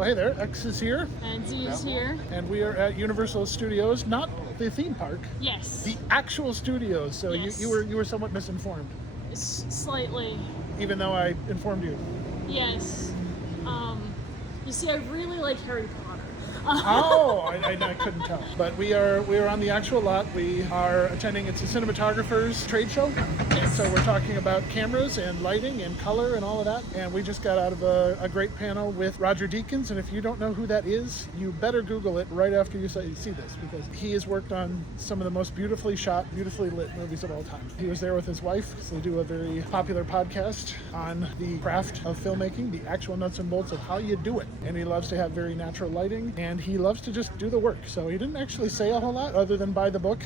Well, hey there, X is here. And Z is here. And we are at Universal Studios, not the theme park. Yes. The actual studios. So yes. you were somewhat misinformed. Slightly. Even though I informed you. Yes. You see, I really like Harry Potter. Oh, I couldn't tell. But we are on the actual lot. We are attending, it's a cinematographer's trade show. Yes. So we're talking about cameras and lighting and color and all of that. And we just got out of a great panel with Roger Deakins. And if you don't know who that is, you better Google it right after you see this, because he has worked on some of the most beautifully shot, beautifully lit movies of all time. He was there with his wife. So they do a very popular podcast on the craft of filmmaking, the actual nuts and bolts of how you do it. And he loves to have very natural lighting. And he loves to just do the work. So he didn't actually say a whole lot other than buy the book,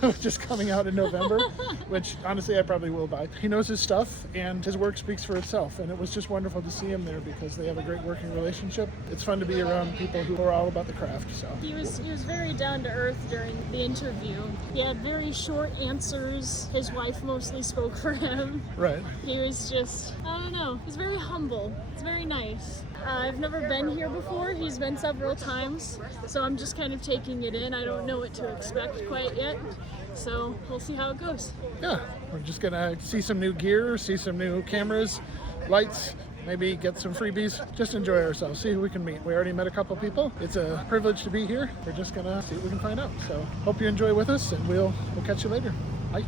which is coming out in November, which honestly I probably will buy. He knows his stuff and his work speaks for itself. And it was just wonderful to see him there because they have a great working relationship. It's fun to be around people who are all about the craft. So he was very down to earth during the interview. He had very short answers. His wife mostly spoke for him. Right. He was just, I don't know, he's very humble. It's very nice. I've never been here before. He's been several times, so I'm just kind of taking it in. I don't know what to expect quite yet, so we'll see how it goes. Yeah, we're just gonna see some new gear, see some new cameras, lights, maybe get some freebies, just enjoy ourselves, see who we can meet. We already met a couple people. It's a privilege to be here. We're just gonna see what we can find out. So hope you enjoy with us, and we'll catch you later. Bye.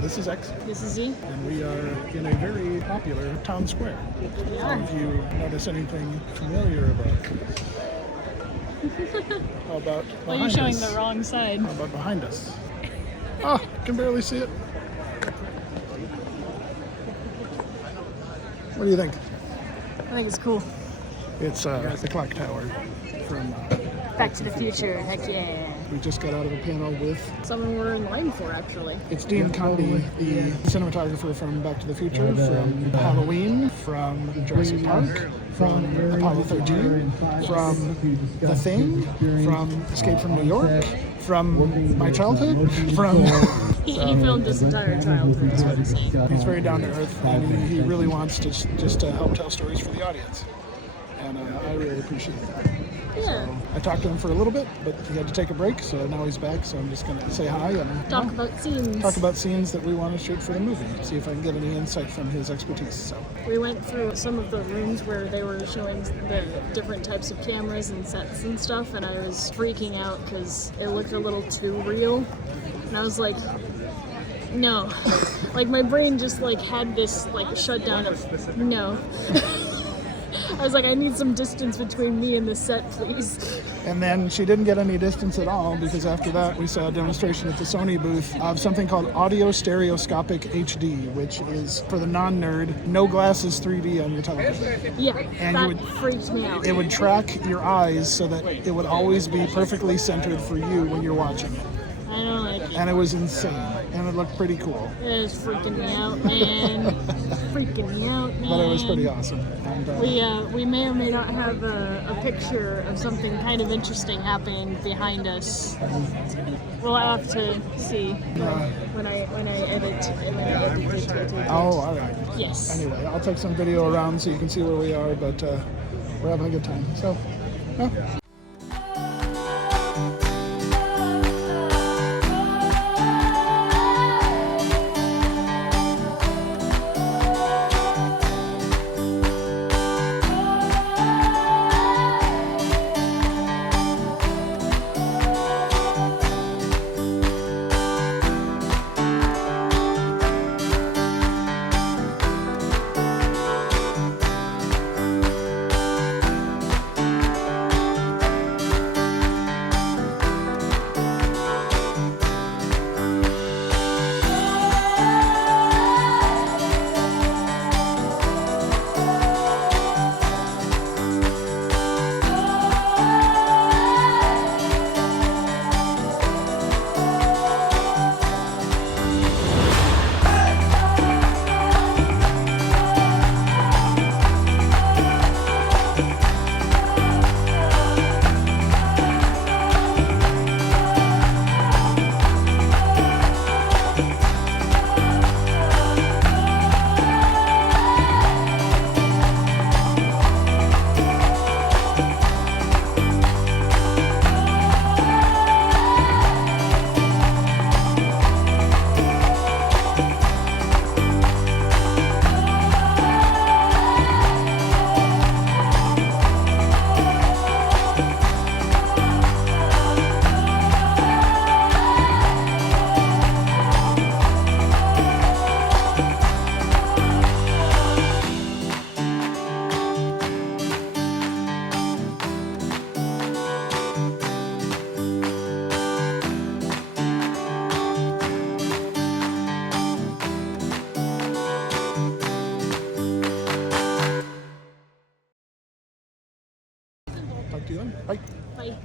This is X. This is Z. And we are in a very popular town square. We are. If you notice anything familiar about how about behind well, you're showing us? The wrong side. How about behind us? Oh, can barely see it. What do you think? I think it's cool. It's the clock tower from Back to the Future. Heck yeah. We just got out of a panel with Someone we're in line for, actually. It's Dean Condy, the cinematographer from Back to the Future, from Halloween, from Jurassic Park, from Apollo 13, from The Thing, from Escape from New York, from my childhood, from... He filmed his entire childhood, is what he's saying. He's very down to earth, and he really wants to just to help tell stories for the audience. And I really appreciate that. Yeah. So I talked to him for a little bit, but he had to take a break, so now he's back, so I'm just going to say hi and talk about scenes. Talk about scenes that we want to shoot for the movie, see if I can get any insight from his expertise. So we went through some of the rooms where they were showing the different types of cameras and sets and stuff, and I was freaking out because it looked a little too real. And I was like, No. Like my brain just like had this like shutdown of no. I was like, I need some distance between me and the set, please. And then she didn't get any distance at all, because after that we saw a demonstration at the Sony booth of something called Audio Stereoscopic HD, which is, for the non-nerd, no glasses 3D on your television. Yeah, And that freaked me out. It would track your eyes so that it would always be perfectly centered for you when you're watching it. I don't like it. And it was insane, and it looked pretty cool. It was freaking me out, man. Freaking me out, man. But it was pretty awesome. And, we may or may not have a picture of something kind of interesting happening behind us. We'll have to see when I edit. oh, all right. Yes. Anyway, I'll take some video around so you can see where we are, but we're having a good time. So, yeah. Talk to you then. Bye. Bye.